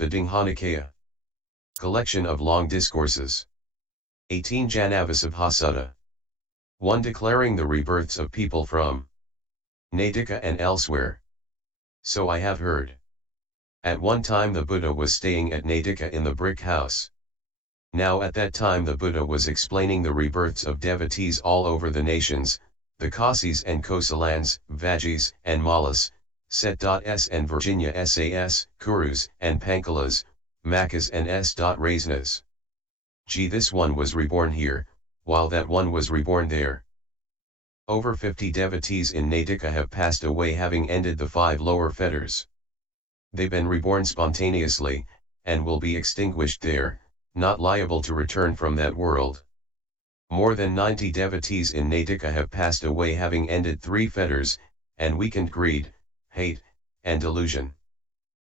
The Digha Nikaya. Collection of Long Discourses. 18 Janavasabha Sutta. 1 Declaring the rebirths of people from Natika and elsewhere. So I have heard. At one time the Buddha was staying at Natika in the brick house. Now at that time the Buddha was explaining the rebirths of devotees all over the nations, the Kasis and Kosalans, Vajis and Malas, Set.s and Virginia Sas, Kurus and Pankalas, Makas and S.Rasnas. This one was reborn here, while that one was reborn there. Over 50 devotees in Natika have passed away having ended the 5 lower fetters. They've been reborn spontaneously, and will be extinguished there, not liable to return from that world. More than 90 devotees in Natika have passed away having ended 3 fetters, and weakened greed, hate, and delusion.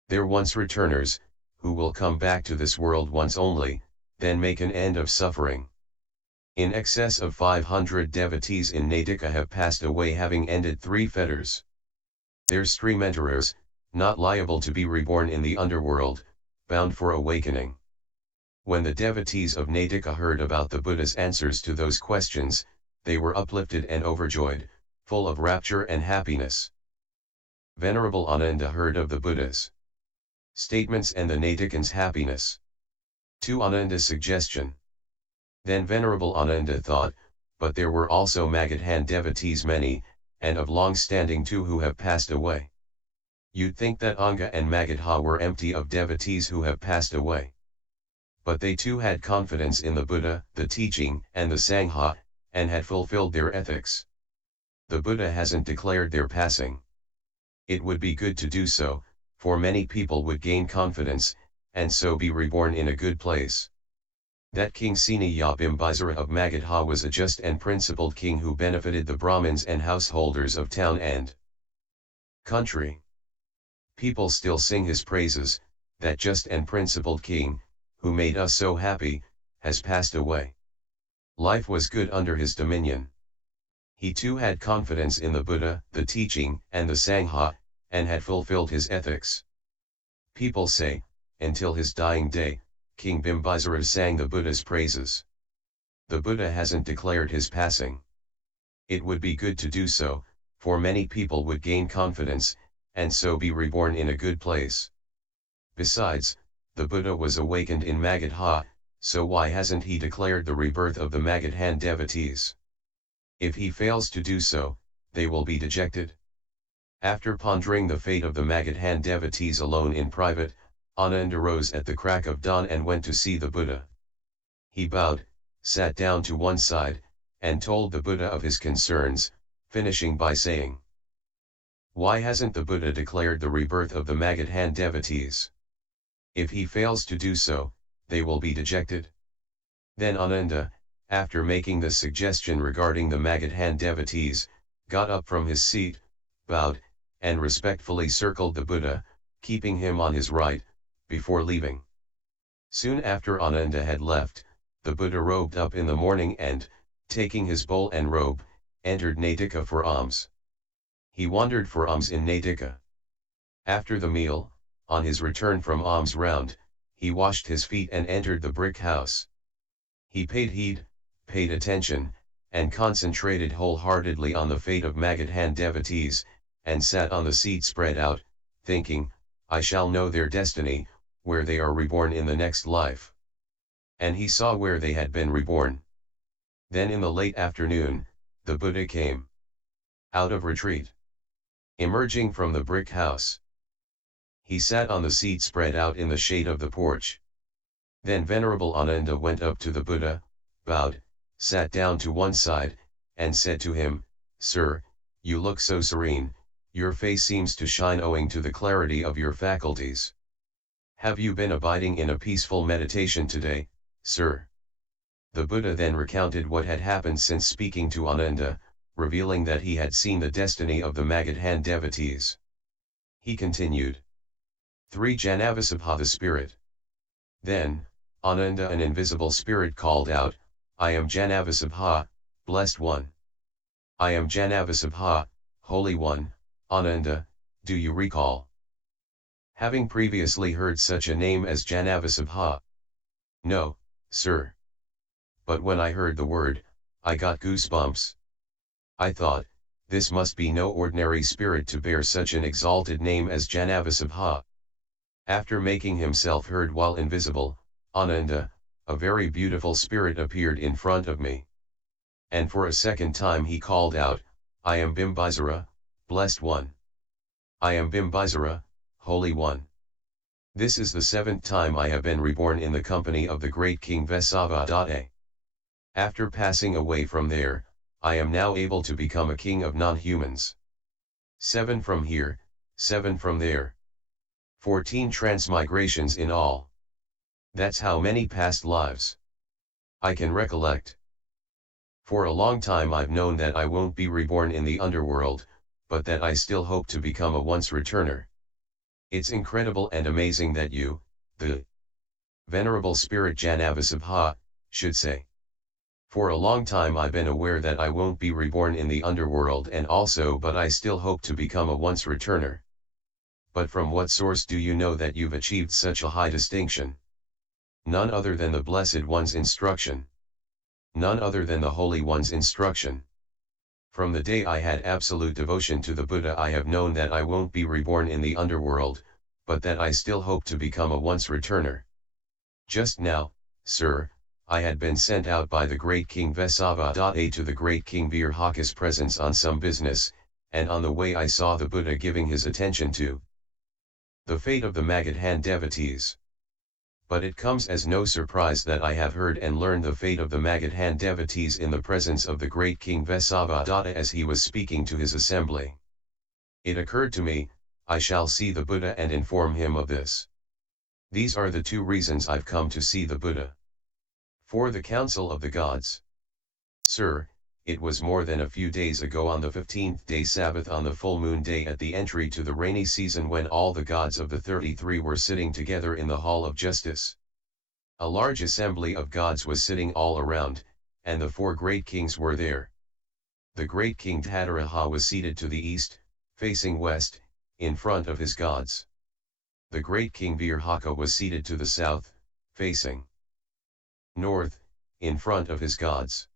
They're once returners, who will come back to this world once only, then make an end of suffering. In excess of 500 devotees in Natika have passed away having ended 3 fetters. They're stream enterers, not liable to be reborn in the underworld, bound for awakening. When the devotees of Natika heard about the Buddha's answers to those questions, they were uplifted and overjoyed, full of rapture and happiness. Venerable Ananda heard of the Buddha's statements and the Natikans' happiness. To Ananda's suggestion. Then Venerable Ananda thought, but there were also Magadhan devotees many, and of long standing too who have passed away. You'd think that Anga and Magadha were empty of devotees who have passed away. But they too had confidence in the Buddha, the teaching, and the Sangha, and had fulfilled their ethics. The Buddha hasn't declared their passing. It would be good to do so, for many people would gain confidence, and so be reborn in a good place. That King Seniya Bimbisara of Magadha was a just and principled king who benefited the Brahmins and householders of town and country. People still sing his praises. That just and principled king, who made us so happy, has passed away. Life was good under his dominion. He too had confidence in the Buddha, the teaching, and the Sangha, and had fulfilled his ethics. People say, until his dying day, King Bimbisara sang the Buddha's praises. The Buddha hasn't declared his passing. It would be good to do so, for many people would gain confidence, and so be reborn in a good place. Besides, the Buddha was awakened in Magadha, so why hasn't he declared the rebirth of the Magadhan devotees? If he fails to do so, they will be dejected. After pondering the fate of the Magadhan devotees alone in private, Ananda rose at the crack of dawn and went to see the Buddha. He bowed, sat down to one side, and told the Buddha of his concerns, finishing by saying, "Why hasn't the Buddha declared the rebirth of the Magadhan devotees? If he fails to do so, they will be dejected." Then Ananda, after making the suggestion regarding the Magadhan devotees, got up from his seat, bowed, and respectfully circled the Buddha, keeping him on his right, before leaving. Soon after Ananda had left, the Buddha robed up in the morning and, taking his bowl and robe, entered Natika for alms. He wandered for alms in Natika. After the meal, on his return from alms round, he washed his feet and entered the brick house. He paid heed, paid attention, and concentrated wholeheartedly on the fate of Magadhan devotees, and sat on the seat spread out, thinking, I shall know their destiny, where they are reborn in the next life. And he saw where they had been reborn. Then in the late afternoon, the Buddha came out of retreat. Emerging from the brick house, he sat on the seat spread out in the shade of the porch. Then Venerable Ananda went up to the Buddha, bowed, sat down to one side, and said to him, "Sir, you look so serene, your face seems to shine owing to the clarity of your faculties. Have you been abiding in a peaceful meditation today, sir?" The Buddha then recounted what had happened since speaking to Ananda, revealing that he had seen the destiny of the Magadhan devotees. He continued. 3 Janavasabha the Spirit. Then, Ananda an invisible spirit called out, "I am Janavasabha, Blessed One. I am Janavasabha, Holy One, Ananda, do you recall?" having previously heard such a name as Janavasabha. No, sir. But when I heard the word, I got goosebumps. I thought, this must be no ordinary spirit to bear such an exalted name as Janavasabha. After making himself heard while invisible, Ananda, a very beautiful spirit appeared in front of me. And for a second time he called out, I am Bimbisara, Blessed One. I am Bimbisara, Holy One. This is the 7th time I have been reborn in the company of the great King Vesavadade. After passing away from there, I am now able to become a king of non-humans. 7 from here, 7 from there. 14 transmigrations in all. That's how many past lives I can recollect. For a long time I've known that I won't be reborn in the underworld, but that I still hope to become a once-returner. It's incredible and amazing that you, the Venerable Spirit Janavasabha, should say. For a long time I've been aware that I won't be reborn in the underworld and also but I still hope to become a once-returner. But from what source do you know that you've achieved such a high distinction? None other than the Blessed One's instruction. None other than the Holy One's instruction. From the day I had absolute devotion to the Buddha I have known that I won't be reborn in the underworld, but that I still hope to become a once-returner. Just now, sir, I had been sent out by the great King Vesavadade to the great King Virhaka's presence on some business, and on the way I saw the Buddha giving his attention to the fate of the Magadhan devotees. But it comes as no surprise that I have heard and learned the fate of the Magadhan devotees in the presence of the great King Vesavadade as he was speaking to his assembly. It occurred to me, I shall see the Buddha and inform him of this. These are the 2 reasons I've come to see the Buddha. For the Council of the Gods. Sir, it was more than a few days ago on the 15th day Sabbath on the full moon day at the entry to the rainy season when all the gods of the 33 were sitting together in the Hall of Justice. A large assembly of gods was sitting all around, and the 4 great kings were there. The great King Tataraha was seated to the east, facing west, in front of his gods. The great King Virhaka was seated to the south, facing north, in front of his gods.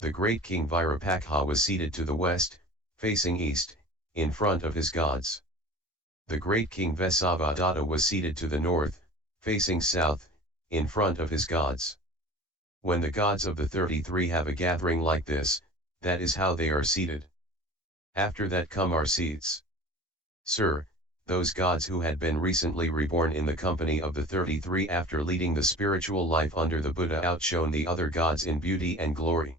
The great King Virapakha was seated to the west, facing east, in front of his gods. The great King Vesavadada was seated to the north, facing south, in front of his gods. When the gods of the 33 have a gathering like this, that is how they are seated. After that come our seats. Sir, those gods who had been recently reborn in the company of the 33 after leading the spiritual life under the Buddha outshone the other gods in beauty and glory.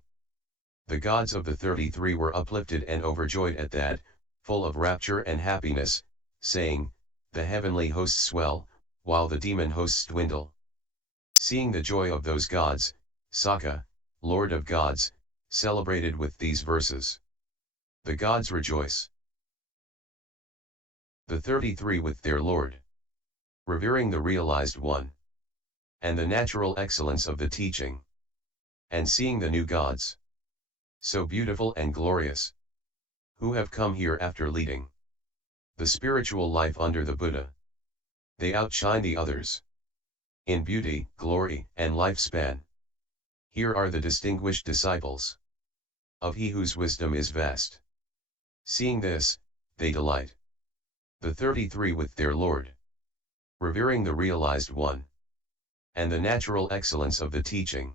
The gods of the 33 were uplifted and overjoyed at that, full of rapture and happiness, saying, the heavenly hosts swell, while the demon hosts dwindle. Seeing the joy of those gods, Sakka, Lord of gods, celebrated with these verses. The gods rejoice. The 33 with their Lord. Revering the realized one. And the natural excellence of the teaching. And seeing the new gods. So beautiful and glorious. Who have come here after leading the spiritual life under the Buddha. They outshine the others. In beauty, glory, and lifespan. Here are the distinguished disciples. Of he whose wisdom is vast. Seeing this, they delight. The 33 with their Lord. Revering the realized one. And the natural excellence of the teaching.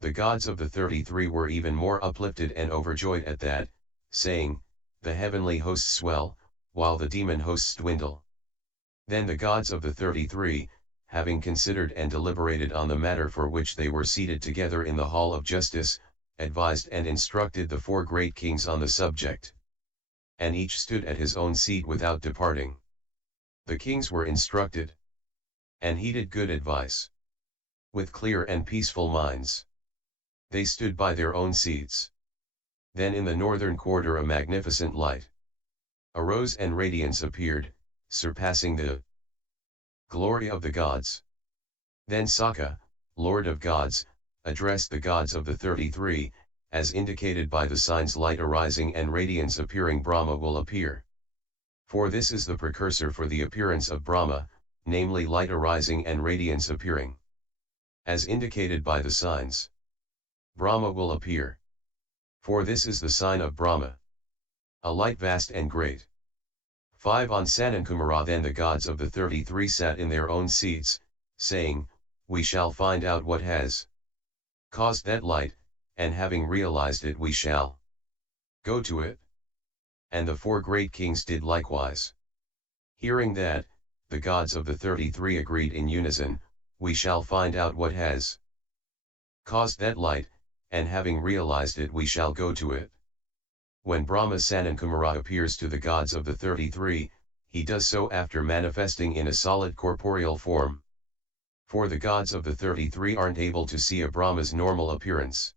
The gods of the 33 were even more uplifted and overjoyed at that, saying, the heavenly hosts swell, while the demon hosts dwindle. Then the gods of the 33, having considered and deliberated on the matter for which they were seated together in the Hall of Justice, advised and instructed the 4 great kings on the subject. And each stood at his own seat without departing. The kings were instructed. And heeded good advice. With clear and peaceful minds. They stood by their own seats. Then in the northern quarter a magnificent light arose and radiance appeared, surpassing the glory of the gods. Then Sakka, Lord of gods, addressed the gods of the 33, as indicated by the signs light arising and radiance appearing Brahma will appear. For this is the precursor for the appearance of Brahma, namely light arising and radiance appearing. As indicated by the signs, Brahma will appear. For this is the sign of Brahma, a light vast and great. 5 On Sanankumara then the gods of the 33 sat in their own seats, saying, we shall find out what has caused that light, and having realized it we shall go to it. And the 4 great kings did likewise. Hearing that, the gods of the 33 agreed in unison, we shall find out what has caused that light, and having realized it we shall go to it. When Brahma Sanankumara appears to the gods of the 33, he does so after manifesting in a solid corporeal form. For the gods of the 33 aren't able to see a Brahma's normal appearance.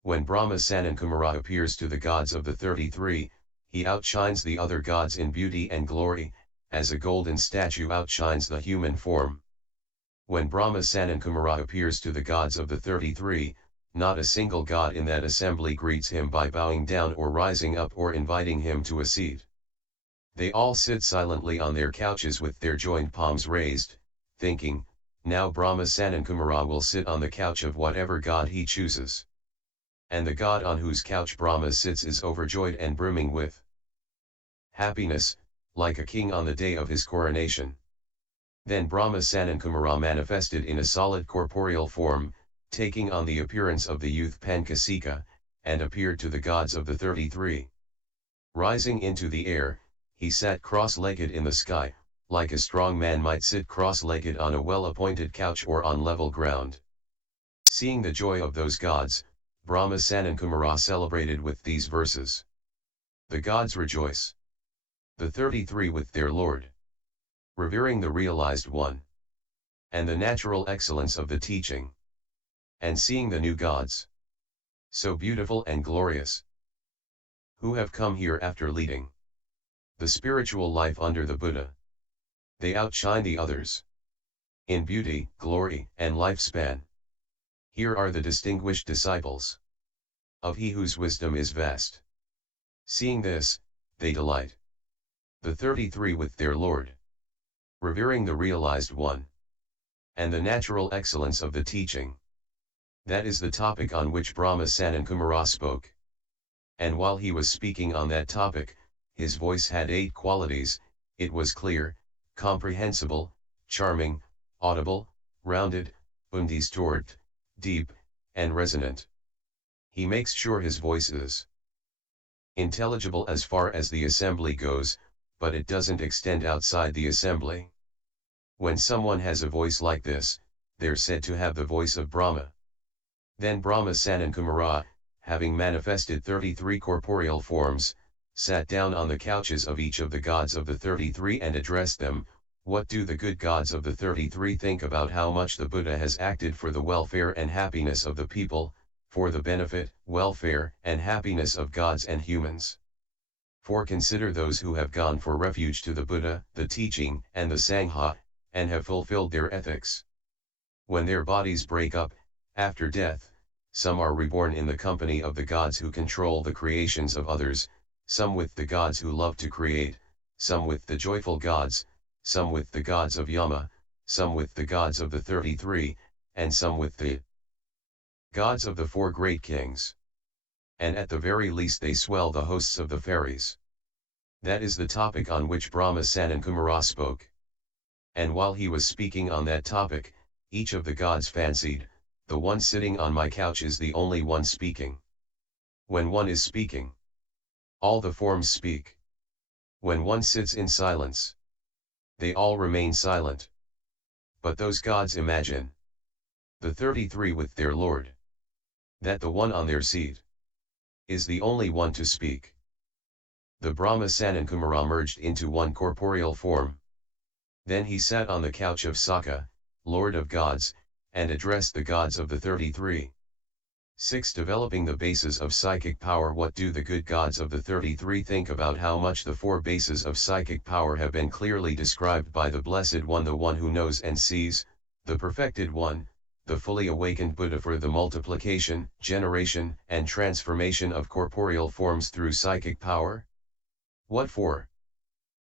When Brahma Sanankumara appears to the gods of the 33, he outshines the other gods in beauty and glory, as a golden statue outshines the human form. When Brahma Sanankumara appears to the gods of the 33, not a single god in that assembly greets him by bowing down or rising up or inviting him to a seat. They all sit silently on their couches with their joined palms raised, thinking, now Brahma Sanankumara will sit on the couch of whatever god he chooses. And the god on whose couch Brahma sits is overjoyed and brimming with happiness, like a king on the day of his coronation. Then Brahma Sanankumara manifested in a solid corporeal form, taking on the appearance of the youth Pankasika, and appeared to the gods of the 33. Rising into the air, he sat cross-legged in the sky, like a strong man might sit cross-legged on a well-appointed couch or on level ground. Seeing the joy of those gods, Brahma Sanankumara celebrated with these verses. The gods rejoice. The 33 with their Lord, revering the realized one, and the natural excellence of the teaching, and seeing the new gods, so beautiful and glorious, who have come here after leading the spiritual life under the Buddha. They outshine the others in beauty, glory, and lifespan. Here are the distinguished disciples of he whose wisdom is vast. Seeing this, they delight. The 33 with their Lord, revering the realized one, and the natural excellence of the teaching. That is the topic on which Brahma Sanankumara spoke. And while he was speaking on that topic, his voice had 8 qualities. It was clear, comprehensible, charming, audible, rounded, undistorted, deep, and resonant. He makes sure his voice is intelligible as far as the assembly goes, but it doesn't extend outside the assembly. When someone has a voice like this, they're said to have the voice of Brahma. Then Brahma Sanankumara, having manifested 33 corporeal forms, sat down on the couches of each of the gods of the 33 and addressed them. What do the good gods of the 33 think about how much the Buddha has acted for the welfare and happiness of the people, for the benefit, welfare, and happiness of gods and humans? For consider those who have gone for refuge to the Buddha, the teaching, and the Sangha, and have fulfilled their ethics. When their bodies break up, after death, some are reborn in the company of the gods who control the creations of others, some with the gods who love to create, some with the joyful gods, some with the gods of Yama, some with the gods of the 33, and some with the gods of the 4 great kings. And at the very least they swell the hosts of the fairies. That is the topic on which Brahma Sanankumara spoke. And while he was speaking on that topic, each of the gods fancied, the one sitting on my couch is the only one speaking. When one is speaking, all the forms speak. When one sits in silence, they all remain silent. But those gods imagine, the 33 with their Lord, that the one on their seat is the only one to speak. The Brahma Sanankumara merged into one corporeal form. Then he sat on the couch of Sakka, Lord of gods, and addressed the gods of the 33. 6. Developing the bases of psychic power. What do the good gods of the 33 think about how much the 4 bases of psychic power have been clearly described by the Blessed One, the one who knows and sees, the perfected one, the fully awakened Buddha, for the multiplication, generation, and transformation of corporeal forms through psychic power? What for?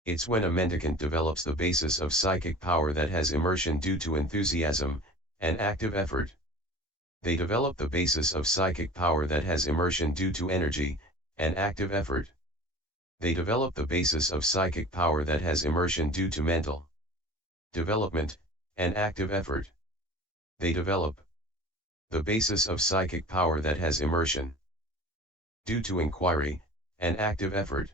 It's when a mendicant develops the basis of psychic power that has immersion due to enthusiasm and active effort. They develop the basis of psychic power that has immersion due to energy and active effort. They develop the basis of psychic power that has immersion due to mental development and active effort. They develop the basis of psychic power that has immersion due to inquiry and active effort.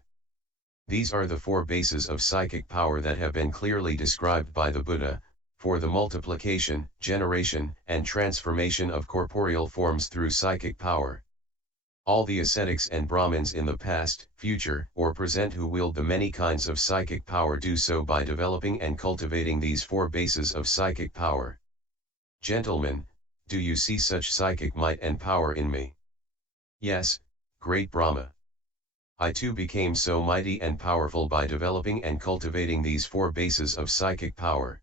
These are the four bases of psychic power that have been clearly described by the Buddha, for the multiplication, generation, and transformation of corporeal forms through psychic power. All the ascetics and Brahmins in the past, future, or present who wield the many kinds of psychic power do so by developing and cultivating these four bases of psychic power. Gentlemen, do you see such psychic might and power in me? Yes, great Brahma. I too became so mighty and powerful by developing and cultivating these four bases of psychic power.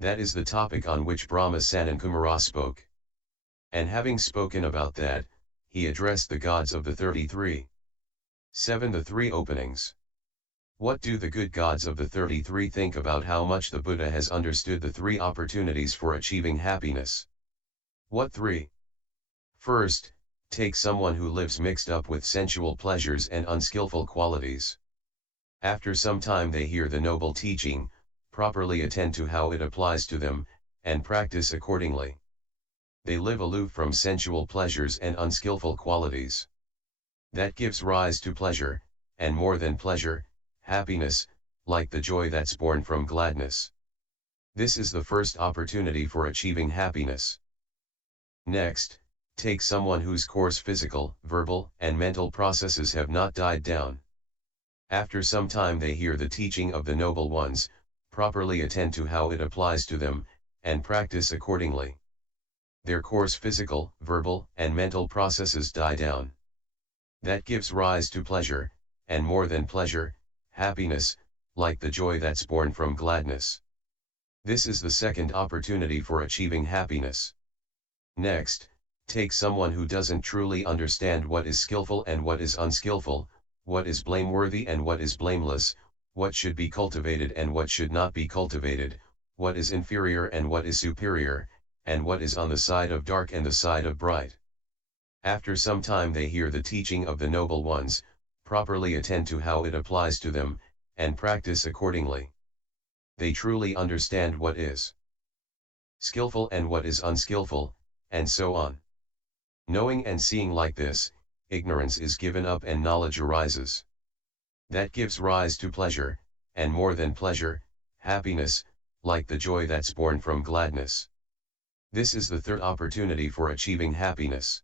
That is the topic on which Brahma Sanankumara spoke. And having spoken about that, he addressed the gods of the 33. 7. The Three Openings. What do the good gods of the 33 think about how much the Buddha has understood the three opportunities for achieving happiness? What three? First, take someone who lives mixed up with sensual pleasures and unskillful qualities. After some time they hear the noble teaching, properly attend to how it applies to them, and practice accordingly. They live aloof from sensual pleasures and unskillful qualities. That gives rise to pleasure, and more than pleasure, happiness, like the joy that's born from gladness. This is the first opportunity for achieving happiness. Next, take someone whose coarse physical, verbal, and mental processes have not died down. After some time they hear the teaching of the noble ones, properly attend to how it applies to them, and practice accordingly. Their coarse physical, verbal, and mental processes die down. That gives rise to pleasure, and more than pleasure, happiness, like the joy that's born from gladness. This is the second opportunity for achieving happiness. Next, take someone who doesn't truly understand what is skillful and what is unskillful, what is blameworthy and what is blameless, what should be cultivated and what should not be cultivated, what is inferior and what is superior, and what is on the side of dark and the side of bright. After some time they hear the teaching of the noble ones, properly attend to how it applies to them, and practice accordingly. They truly understand what is skillful and what is unskillful, and so on. Knowing and seeing like this, ignorance is given up and knowledge arises. That gives rise to pleasure, and more than pleasure, happiness, like the joy that's born from gladness. This is the third opportunity for achieving happiness.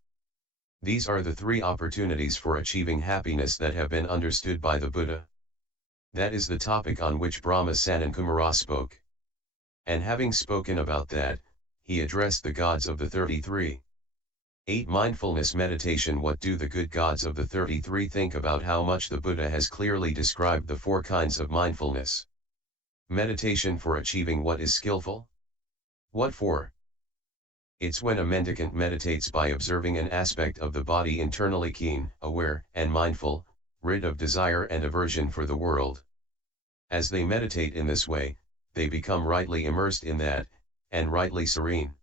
These are the three opportunities for achieving happiness that have been understood by the Buddha. That is the topic on which Brahma Sanankumara spoke. And having spoken about that, he addressed the gods of the 33. 8. Mindfulness meditation. What do the good gods of the 33 think about how much the Buddha has clearly described the four kinds of mindfulness? Meditation for achieving what is skillful? What for? It's when a mendicant meditates by observing an aspect of the body internally keen, aware, and mindful, rid of desire and aversion for the world. As they meditate in this way, they become rightly immersed in that, and rightly serene.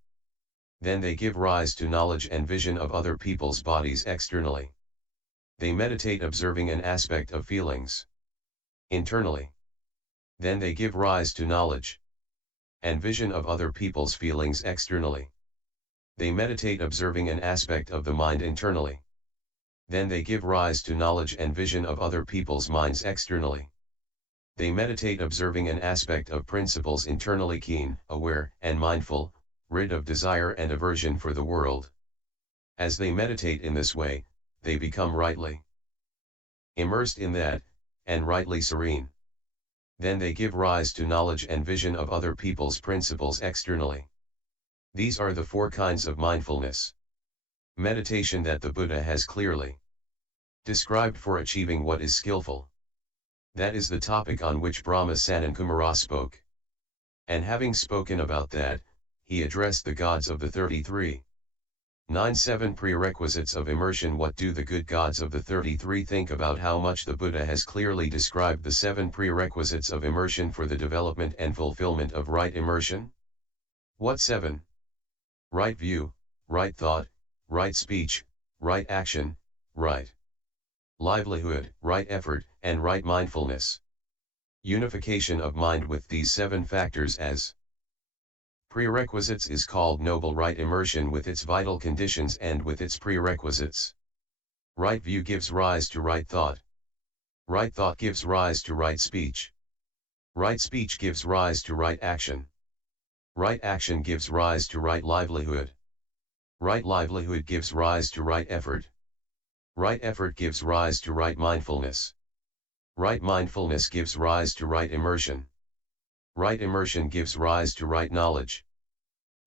Then they give rise to knowledge and vision of other people's bodies externally. They meditate observing an aspect of feelings internally. Then they give rise to knowledge and vision of other people's feelings externally. They meditate observing an aspect of the mind internally. Then they give rise to knowledge and vision of other people's minds externally. They meditate observing an aspect of principles internally keen, aware, and mindful, rid of desire and aversion for the world. As they meditate in this way, they become rightly immersed in that, and rightly serene. Then they give rise to knowledge and vision of other people's principles externally. These are the four kinds of mindfulness meditation that the Buddha has clearly described for achieving what is skillful. That is the topic on which Brahma Sanankumara spoke. And having spoken about that, he addressed the gods of the 33. 9-7 Prerequisites of Immersion. What do the good gods of the 33 think about how much the Buddha has clearly described the 7 prerequisites of immersion for the development and fulfillment of right immersion? What 7? Right view, right thought, right speech, right action, right livelihood, right effort, and right mindfulness. Unification of mind with these 7 factors as prerequisites is called noble right immersion with its vital conditions and with its prerequisites. Right view gives rise to right thought. Right thought gives rise to right speech. Right speech gives rise to right action. Right action gives rise to right livelihood. Right livelihood gives rise to right effort. Right effort gives rise to right mindfulness. Right mindfulness gives rise to right immersion. Right immersion gives rise to right knowledge.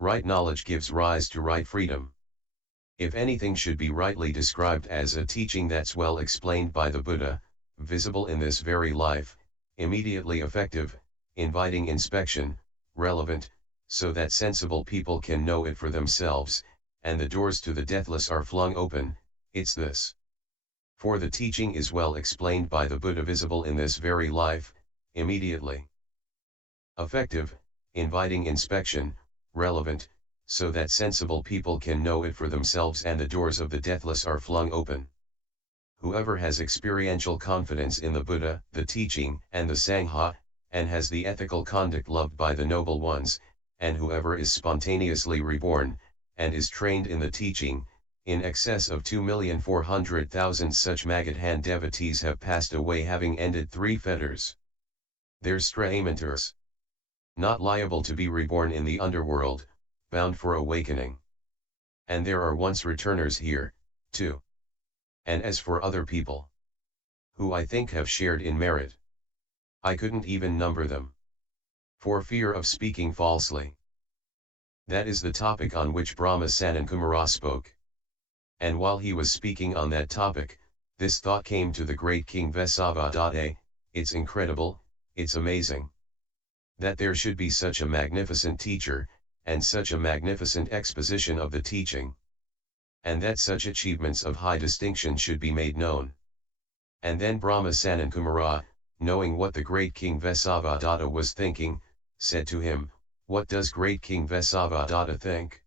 Right knowledge gives rise to right freedom. If anything should be rightly described as a teaching that's well explained by the Buddha, visible in this very life, immediately effective, inviting inspection, relevant, so that sensible people can know it for themselves, and the doors to the deathless are flung open, it's this. For the teaching is well explained by the Buddha, visible in this very life, immediately effective, inviting inspection, relevant, so that sensible people can know it for themselves, and the doors of the deathless are flung open. Whoever has experiential confidence in the Buddha, the teaching, and the Sangha, and has the ethical conduct loved by the noble ones, and whoever is spontaneously reborn, and is trained in the teaching, in excess of 2,400,000 such Magadhan devotees have passed away, having ended 3 fetters. Their stramenters. Not liable to be reborn in the underworld, bound for awakening. And there are once returners here, too. And as for other people, who I think have shared in merit, I couldn't even number them, for fear of speaking falsely. That is the topic on which Brahma Sanankumara spoke. And while he was speaking on that topic, this thought came to the great King Vesavadada: it's incredible, it's amazing, that there should be such a magnificent teacher, and such a magnificent exposition of the teaching, and that such achievements of high distinction should be made known. And then Brahma Sanankumara, knowing what the great King Vesavadada was thinking, said to him, "What does great King Vesavadada think?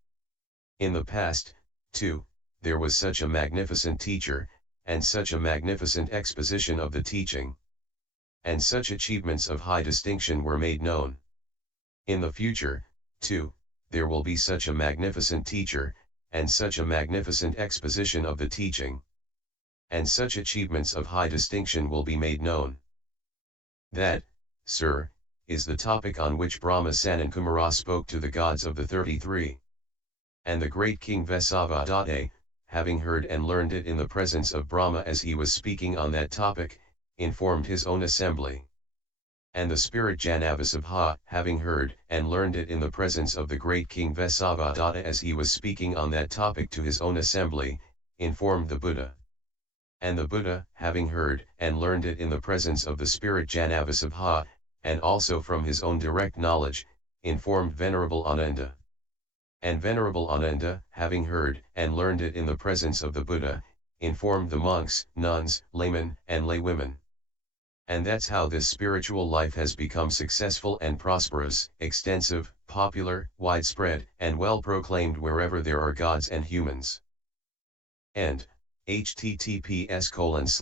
In the past, too, there was such a magnificent teacher, and such a magnificent exposition of the teaching, and such achievements of high distinction were made known. In the future, too, there will be such a magnificent teacher, and such a magnificent exposition of the teaching, and such achievements of high distinction will be made known." That, sir, is the topic on which Brahma Sanankumara spoke to the gods of the 33. And the great King Vesavadada, having heard and learned it in the presence of Brahma as he was speaking on that topic, informed his own assembly. And the spirit Janavasabha, having heard and learned it in the presence of the great King Vesavadada as he was speaking on that topic to his own assembly, informed the Buddha. And the Buddha, having heard and learned it in the presence of the spirit Janavasabha, and also from his own direct knowledge, informed Venerable Ananda. And Venerable Ananda, having heard and learned it in the presence of the Buddha, informed the monks, nuns, laymen, and laywomen. And that's how this spiritual life has become successful and prosperous, extensive, popular, widespread, and well proclaimed wherever there are gods and humans. And https://